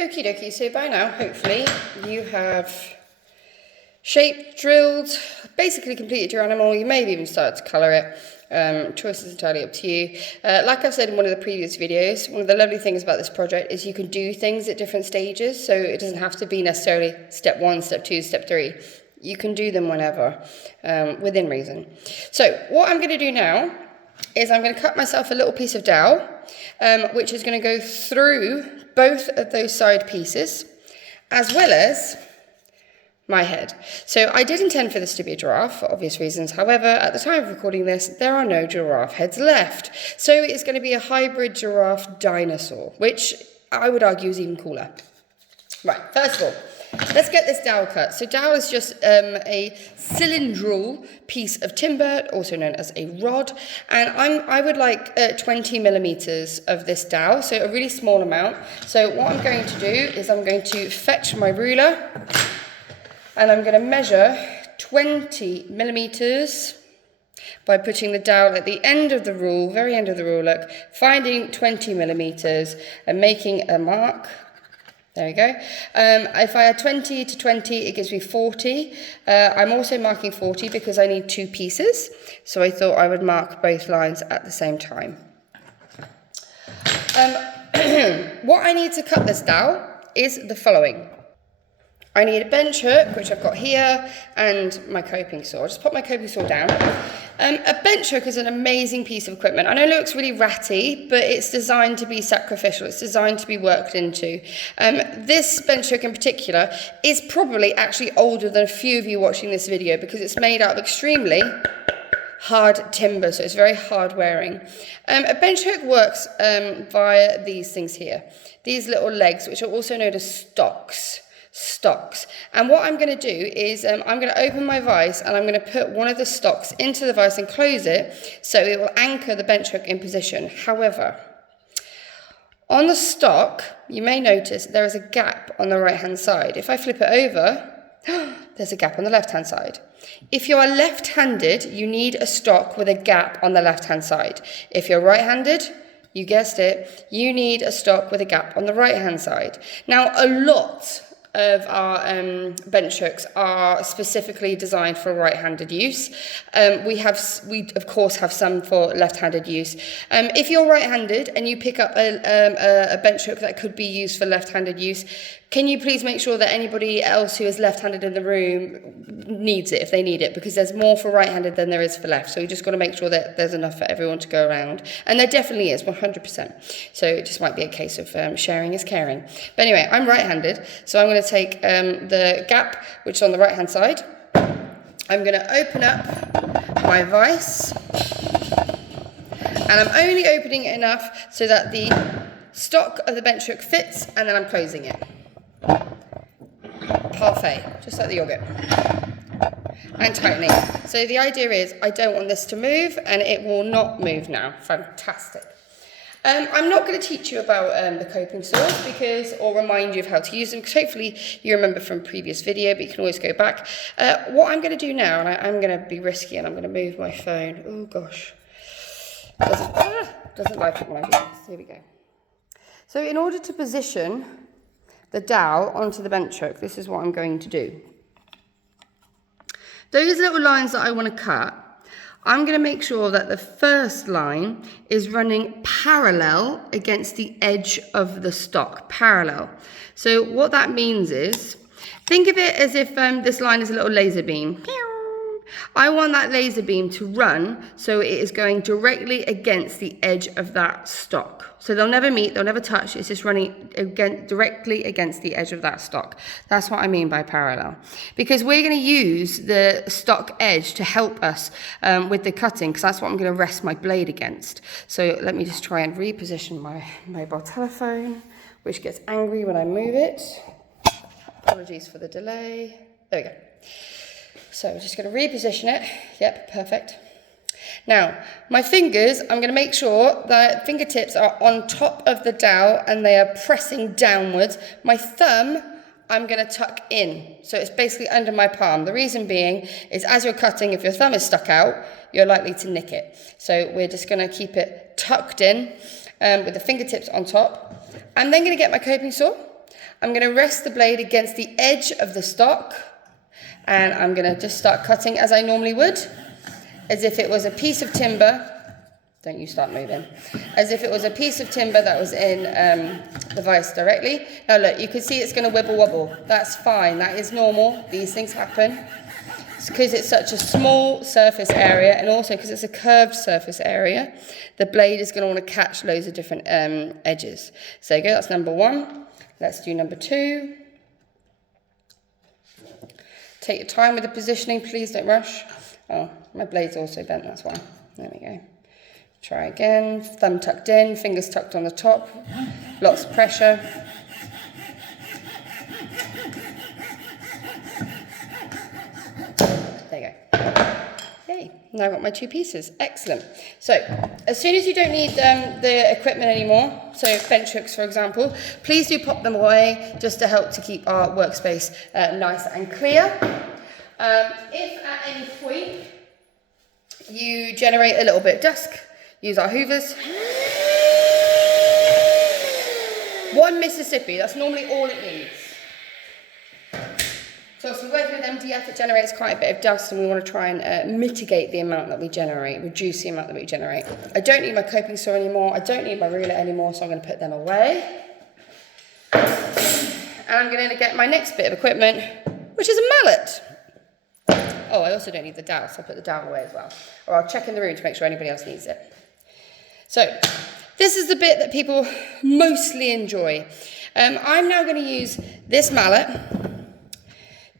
Okie dokie, so by now, hopefully, you have shaped, drilled, basically completed your animal. You may have even started to colour it. Choice is entirely up to you. Like I've said in one of the previous videos, one of the lovely things about this project is you can do things at different stages, so it doesn't have to be necessarily step 1, step 2, step 3. You can do them whenever, within reason. So what I'm going to do now is I'm going to cut myself a little piece of dowel, which is going to go through both of those side pieces, as well as my head. So I did intend for this to be a giraffe for obvious reasons. However, at the time of recording this, there are no giraffe heads left. So it's going to be a hybrid giraffe dinosaur, which I would argue is even cooler. Right, first of all, let's get this dowel cut. So dowel is just a cylindrical piece of timber, also known as a rod. And I would like 20 millimeters of this dowel, so a really small amount. So what I'm going to do is I'm going to fetch my ruler and I'm going to measure 20 millimeters by putting the dowel at the end of the rule, very end of the rule, look, finding 20 millimeters and making a mark. There we go. If I add 20 to 20, it gives me 40. I'm also marking 40 because I need 2 pieces. So I thought I would mark both lines at the same time. What I need to cut this dowel is the following. I need a bench hook, which I've got here, and my coping saw. I'll just put my coping saw down. A bench hook is an amazing piece of equipment. I know it looks really ratty, but it's designed to be sacrificial. It's designed to be worked into. This bench hook in particular is probably actually older than a few of you watching this video because it's made out of extremely hard timber, so it's very hard wearing. A bench hook works via these things here. These little legs, which are also known as stocks. And what I'm going to do is I'm going to open my vise and I'm going to put one of the stocks into the vise and close it so it will anchor the bench hook in position. However, on the stock, you may notice there is a gap on the right hand side. If I flip it over, there's a gap on the left hand side. If you are left-handed, you need a stock with a gap on the left hand side. If you're right-handed, you guessed it, you need a stock with a gap on the right hand side. Now, a lot of our bench hooks are specifically designed for right-handed use. We of course have some for left-handed use. If you're right-handed and you pick up a bench hook that could be used for left-handed use, can you please make sure that anybody else who is left-handed in the room needs it if they need it, because there's more for right-handed than there is for left. So you just got to make sure that there's enough for everyone to go around. And there definitely is, 100%. So it just might be a case of sharing is caring. But anyway, I'm right-handed, so I'm going to take the gap, which is on the right-hand side. I'm going to open up my vise. And I'm only opening it enough so that the stock of the bench hook fits, and then I'm closing it. Parfait, just like the yogurt. And tightening. So the idea is I don't want this to move, and it will not move now. Fantastic. I'm not going to teach you about the coping saws or remind you of how to use them, because hopefully you remember from a previous video, but you can always go back. What I'm going to do now, and I'm going to be risky, and I'm going to move my phone. Oh gosh. Doesn't like it when I do this. Here we go. So in order to position the dowel onto the bench hook, this is what I'm going to do. Those little lines that I want to cut, I'm going to make sure that the first line is running parallel against the edge of the stock, parallel. So what that means is, think of it as if this line is a little laser beam. I want that laser beam to run so it is going directly against the edge of that stock. So they'll never meet, they'll never touch, it's just running directly against the edge of that stock. That's what I mean by parallel. Because we're going to use the stock edge to help us with the cutting, because that's what I'm going to rest my blade against. So let me just try and reposition my mobile telephone, which gets angry when I move it. Apologies for the delay. There we go. So we're just going to reposition it. Yep, perfect. Now, my fingers, I'm going to make sure that fingertips are on top of the dowel and they are pressing downwards. My thumb, I'm going to tuck in. So it's basically under my palm. The reason being is as you're cutting, if your thumb is stuck out, you're likely to nick it. So we're just going to keep it tucked in with the fingertips on top. I'm then going to get my coping saw. I'm going to rest the blade against the edge of the stock, and I'm going to just start cutting as I normally would, as if it was a piece of timber. Don't you start moving. As if it was a piece of timber that was in the vise directly. Now look, you can see it's going to wibble wobble. That's fine, that is normal. These things happen. It's because it's such a small surface area, and also because it's a curved surface area, the blade is going to want to catch loads of different edges. So there you go, that's number one. Let's do number two. Take your time with the positioning, please don't rush. Oh, my blade's also bent, that's why. There we go. Try again, thumb tucked in, fingers tucked on the top, lots of pressure. There you go. Yay, now I've got my two pieces, excellent. So, as soon as you don't need the equipment anymore, so bench hooks for example, please do pop them away just to help to keep our workspace nice and clear. If at any point you generate a little bit of dust, use our hoovers. One Mississippi, that's normally all it needs. So if we're working with MDF, it generates quite a bit of dust, and we want to try and mitigate the amount that we generate, reduce the amount that we generate. I don't need my coping saw anymore, I don't need my ruler anymore, so I'm going to put them away. And I'm going to get my next bit of equipment, which is a mallet. Oh, I also don't need the dowel, so I'll put the dowel away as well. Or I'll check in the room to make sure anybody else needs it. So, this is the bit that people mostly enjoy. I'm now going to use this mallet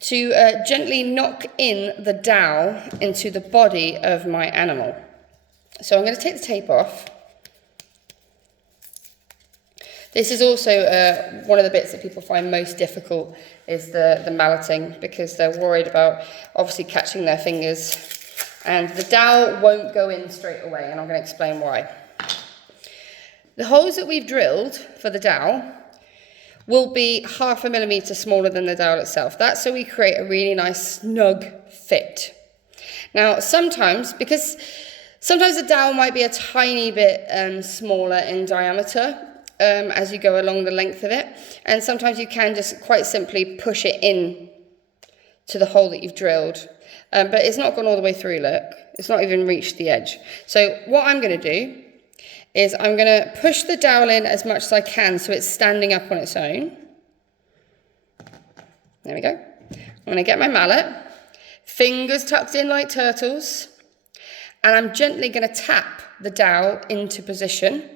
to gently knock in the dowel into the body of my animal. So I'm going to take the tape off. This is also one of the bits that people find most difficult is the malleting, because they're worried about obviously catching their fingers, and the dowel won't go in straight away, and I'm going to explain why. The holes that we've drilled for the dowel will be 0.5 millimeter smaller than the dowel itself. That's so we create a really nice snug fit. Now sometimes the dowel might be a tiny bit smaller in diameter as you go along the length of it, and sometimes you can just quite simply push it in to the hole that you've drilled, but it's not gone all the way through, look. It's not even reached the edge. So what I'm going to do is I'm going to push the dowel in as much as I can so it's standing up on its own. There we go. I'm going to get my mallet, fingers tucked in like turtles, and I'm gently going to tap the dowel into position.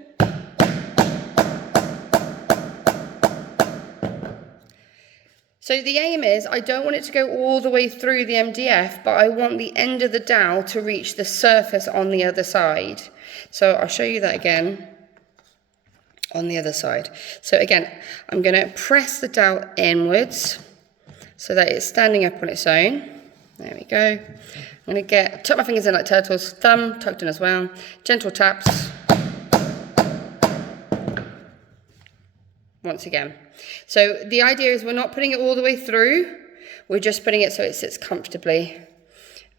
So the aim is, I don't want it to go all the way through the MDF, but I want the end of the dowel to reach the surface on the other side. So I'll show you that again on the other side. So again, I'm going to press the dowel inwards so that it's standing up on its own. There we go. I'm going to tuck my fingers in like turtles, thumb tucked in as well, gentle taps. Once again. So the idea is we're not putting it all the way through, we're just putting it so it sits comfortably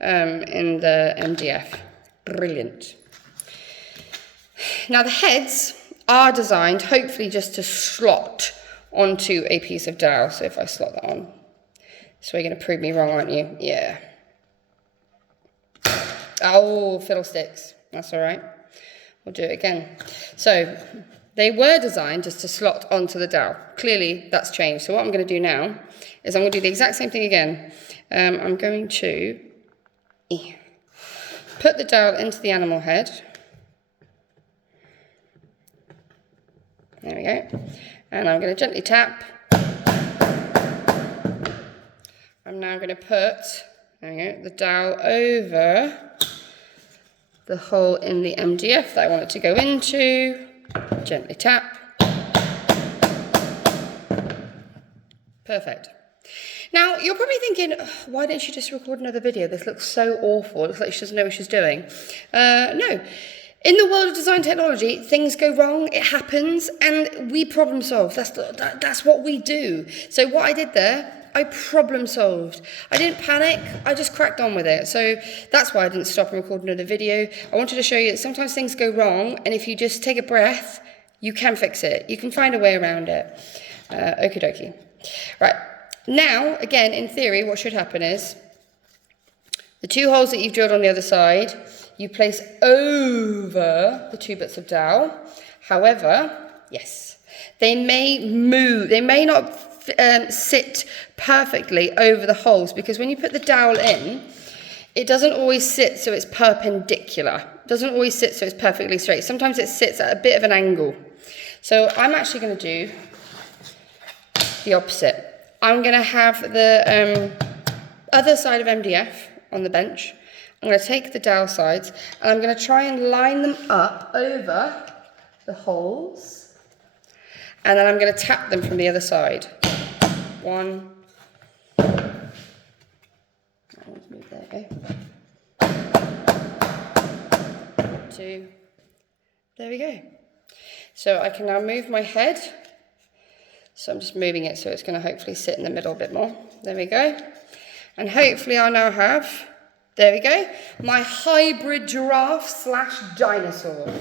in the MDF. Brilliant. Now the heads are designed hopefully just to slot onto a piece of dowel. So if I slot that on, so you're going to prove me wrong, aren't you? Yeah. Oh, fiddlesticks. That's all right. We'll do it again. So they were designed just to slot onto the dowel. Clearly, that's changed. So what I'm going to do now is I'm going to do the exact same thing again. I'm going to put the dowel into the animal head. There we go. And I'm going to gently tap. I'm now going to put, there we go, the dowel over the hole in the MDF that I want it to go into. Gently tap. Perfect. Now, you're probably thinking, why didn't she just record another video? This looks so awful. It looks like she doesn't know what she's doing. No. In the world of design technology, things go wrong, it happens, and we problem solve. That's what we do. So what I did there, I problem solved. I didn't panic, I just cracked on with it. So that's why I didn't stop and record another video. I wanted to show you that sometimes things go wrong, and if you just take a breath, you can fix it. You can find a way around it. Okie dokie. Right, now, again, in theory, what should happen is the 2 holes that you've drilled on the other side, you place over the 2 bits of dowel. However, yes, they may move, they may not sit perfectly over the holes, because when you put the dowel in, it doesn't always sit so it's perpendicular. It doesn't always sit so it's perfectly straight. Sometimes it sits at a bit of an angle. So I'm actually going to do the opposite. I'm going to have the other side of MDF on the bench. I'm going to take the dowel sides and I'm going to try and line them up over the holes. And then I'm going to tap them from the other side. 1. There we go. 2. There we go. So I can now move my head. So I'm just moving it so it's going to hopefully sit in the middle a bit more. There we go. And hopefully I now have, there we go, my hybrid giraffe / dinosaur.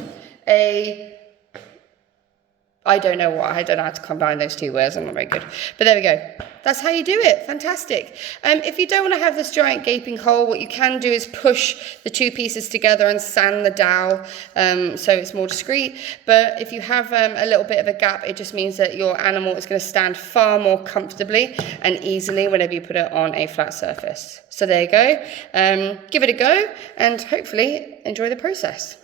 I don't know how to combine those 2 words, I'm not very good. But there we go. That's how you do it. Fantastic. If you don't want to have this giant gaping hole, what you can do is push the 2 pieces together and sand the dowel so it's more discreet. But if you have a little bit of a gap, it just means that your animal is going to stand far more comfortably and easily whenever you put it on a flat surface. So there you go. Give it a go and hopefully enjoy the process.